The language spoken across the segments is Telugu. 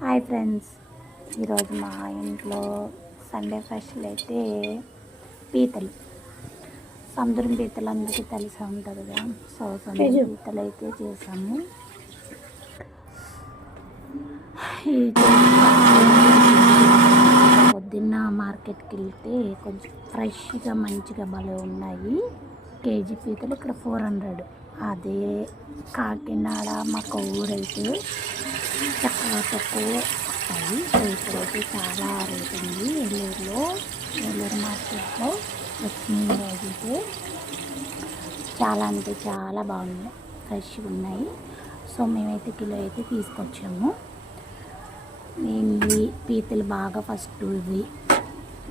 హాయ్ ఫ్రెండ్స్, ఈరోజు మా ఇంట్లో సండే స్పెషల్ అయితే పీతలు. సముద్రం పీతలు అందరికీ తెలిసి ఉంటుంది కదా. సో సముద్రం పీతలు అయితే చేసాము. పొద్దున్న మార్కెట్కి వెళ్తే కొంచెం ఫ్రెష్గా మంచిగా భలే ఉన్నాయి. కేజీ పీతలు ఇక్కడ 400. అదే కాకినాడ మాకు ఊరైతే చక్కగా తక్కువ వస్తాయి. సో ఇక్కడైతే చాలా రేట్ ఉంది. ఏలూరు మార్కెట్లో లక్ష్మీ అయితే చాలా అంటే చాలా బాగున్నాయి, ఫ్రెష్గా ఉన్నాయి. సో మేమైతే కిలో అయితే తీసుకొచ్చాము. ఇవి పీతలు బాగా ఫస్ట్ ఇవి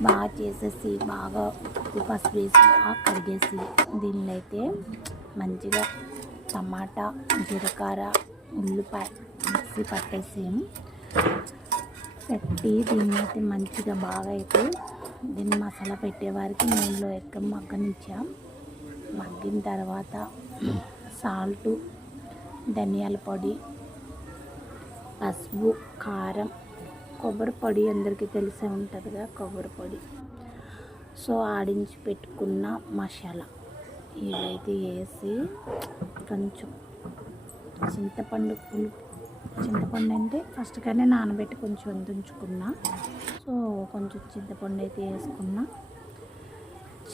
బాగా చేసేసి బాగా ఉప్పు పసుపు వేసి బాగా కడిగేసి దీనిలో అయితే మంచిగా టమాటా, జీలకర్ర, ఉల్లిపాయ మిక్సీ పట్టేసాము. పెట్టి దీన్ని అయితే మంచిగా బాగా అయితే దీన్ని మసాలా పెట్టేవారికి నూనెలో ఎక్క మగ్గనిచ్చాం. మగ్గిన తర్వాత సాల్టు, ధనియాల పొడి, పసుపు, కారం, కొబ్బరి పొడి అందరికీ తెలిసే ఉంటుందిగా కొబ్బరి పొడి. సో ఆడించి పెట్టుకున్న మసాలా ఇవైతే వేసి కొంచెం చింతపండు అంటే ఫస్ట్ కానీ నానబెట్టి కొంచెం ఉంచుకున్నా. సో కొంచెం చింతపండు అయితే వేసుకున్నా.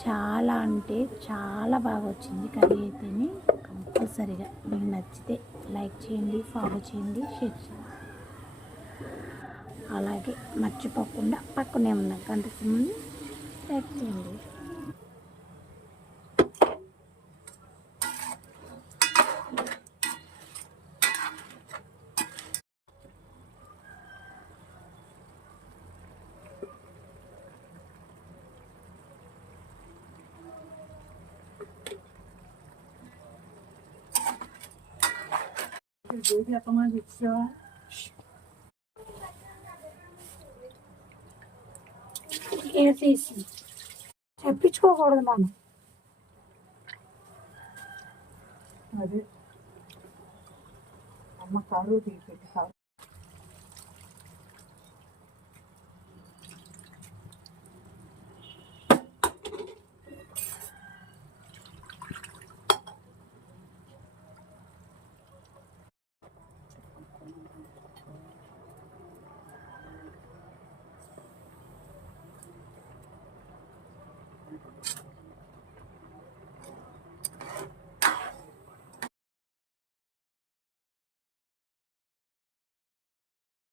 చాలా అంటే చాలా బాగా వచ్చింది కర్రీ అయితేనే. కంపల్సరీగా మీకు నచ్చితే లైక్ చేయండి, ఫాలో చేయండి, షేర్ చేయండి. అలాగే మర్చిపోకుండా పక్కనే ఉన్న గంట సింబల్ని లైక్ చేయండి. తీసి చెప్పించుకోకూడదు మనం. అదే అమ్మ కారు తీసి